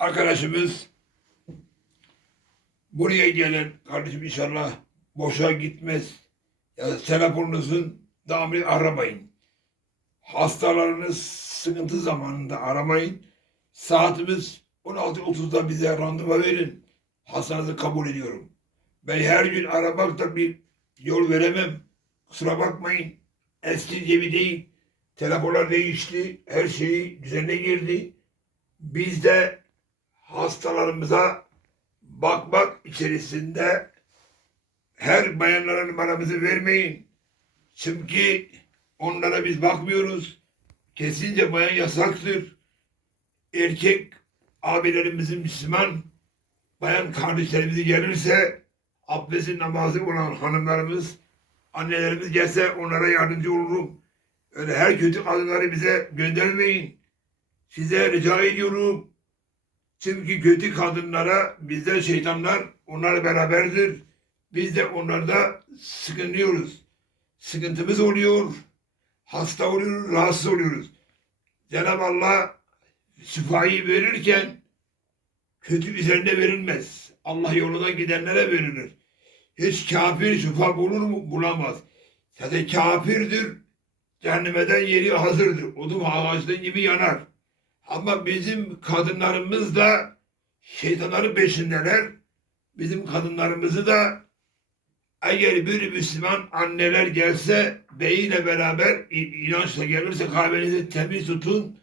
arkadaşımız buraya gelen kardeşim inşallah boşa gitmez. Ya telefonunuzun devamlı aramayın. Hastalarınız sıkıntı zamanında aramayın. Saatimiz 16.30'da bize randevu verin. Hastanızı kabul ediyorum. Ben her gün aramakta bir yol veremem. Kusura bakmayın. Eski gibi değil. Telefonlar değişti. Her şeyi düzene girdi. Biz de hastalarımıza bakmak içerisinde her bayanlara numaramızı vermeyin. Çünkü onlara biz bakmıyoruz. Kesince bayan yasaktır. Erkek abilerimizin Müslüman bayan kardeşlerimizi gelirse abdestin namazı olan hanımlarımız, annelerimiz gelse onlara yardımcı olurum. Öyle her kötü kadınları bize göndermeyin. Size rica ediyorum. Çünkü kötü kadınlara bizde şeytanlar onlar beraberdir. Biz de onlarda sıkınıyoruz. Sıkıntımız oluyor. Hasta oluyoruz, rahatsız oluyoruz. Cenab-ı Allah şifayı verirken kötü üzerine verilmez. Allah yoluna gidenlere verilir. Hiç kafir şifa bulur mu? Bulamaz. Zaten kafirdir. Cehennemeden yeri hazırdır. Odun ağacının gibi yanar. Ama bizim kadınlarımız da şeytanların peşindeler. Bizim kadınlarımızı da eğer bir Müslüman anneler gelse beyiyle beraber in- inançla gelirse kahvenizi temiz tutun.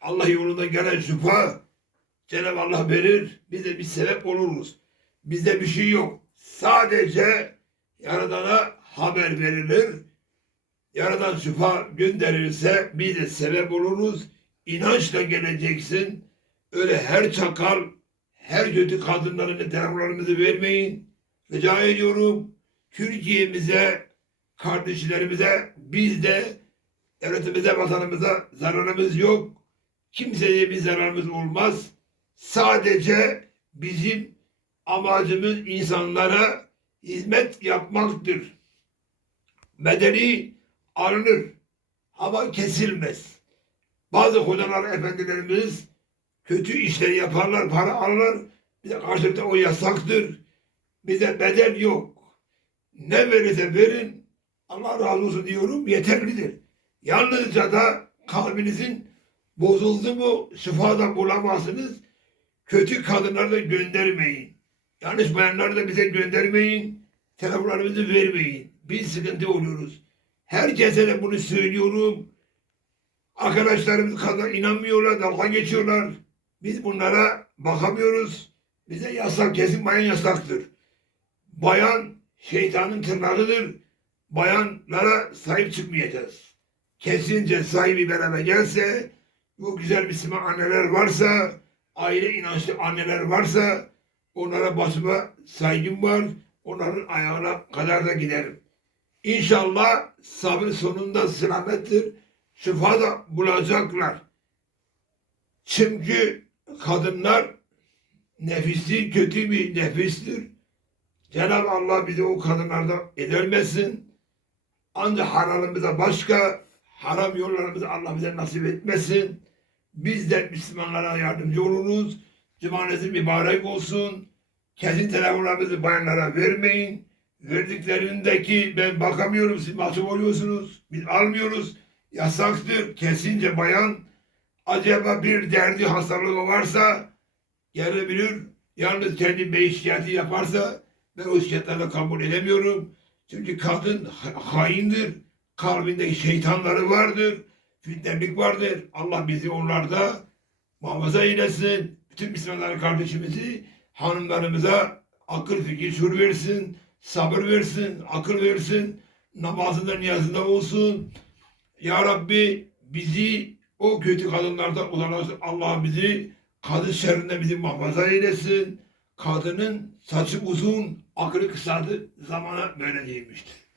Allah yolunda gelen şifa Cenab-ı Allah verir. Biz de bir sebep oluruz. Bizde bir şey yok. Sadece Yaradan'a haber verilir. Yaradan şifa gönderirse biz de sebep oluruz. İnançla geleceksin. Öyle her çakal, her kötü kadınların telefonlarımızı vermeyin. Rica ediyorum. Türkiye'mize, kardeşlerimize, biz de devletimize, vatanımıza zararımız yok. Kimseye bir zararımız olmaz. Sadece bizim amacımız insanlara hizmet yapmaktır. Bedeli alınır ama kesilmez. Bazı hocalar, efendilerimiz kötü işler yaparlar, para alırlar. Bize karşılıkta o yasaktır. Bize bedel yok. Ne verirse verin, Allah razı olsun diyorum, yeterlidir. Yalnızca da kalbinizin bozuldu mu şifa da bulamazsınız. Kötü kadınları da göndermeyin. Yanlış bayanları da bize göndermeyin. Telefonlarımızı vermeyin. Biz sıkıntı oluyoruz. Herkese de bunu söylüyorum. Arkadaşlarımız kadar inanmıyorlar, dalga geçiyorlar. Biz bunlara bakamıyoruz. Bize yasak, kesin bayan yasaktır. Bayan şeytanın tırnağıdır. Bayanlara sahip çıkmayacağız. Kesince sahibi beraber gelse, bu güzel Müslüman anneler varsa, aile inançlı anneler varsa, onlara basıma saygım var. Onların ayağına kadar da giderim. İnşallah sabır sonunda selamettir. Şifa da bulacaklar. Çünkü kadınlar nefisi kötü bir nefistir. Cenab-ı Allah bizi o kadınlardan edermesin. Ancak haramımıza başka, haram yollarımızı Allah bize nasip etmesin. Biz de Müslümanlara yardımcı oluruz. Cumanızı mübarek olsun. Kesin telefonlarınızı bayanlara vermeyin. Verdiklerindeki ben bakamıyorum siz mahcup oluyorsunuz. Biz almıyoruz. Yasaktır. Kesince bayan acaba bir derdi hastalığı varsa gelebilir. Yalnız kendi bey yaparsa ben o şikayetleri kabul edemiyorum. Çünkü kadın ha- haindir. Kalbindeki şeytanları vardır. Fitnelik vardır. Allah bizi onlarda muhafaza eylesin. Bütün Müslümanlar kardeşimizi hanımlarımıza akıl fikir şuur versin. Sabır versin. Akıl versin. Namazında niyazında olsun. Ya Rabbi bizi o kötü kadınlardan uzaklaştır. Allah bizi kadın şerrinden bizi muhafaza eylesin. Kadının saçı uzun, aklı kısadır. Zamana böyle değilmiştir.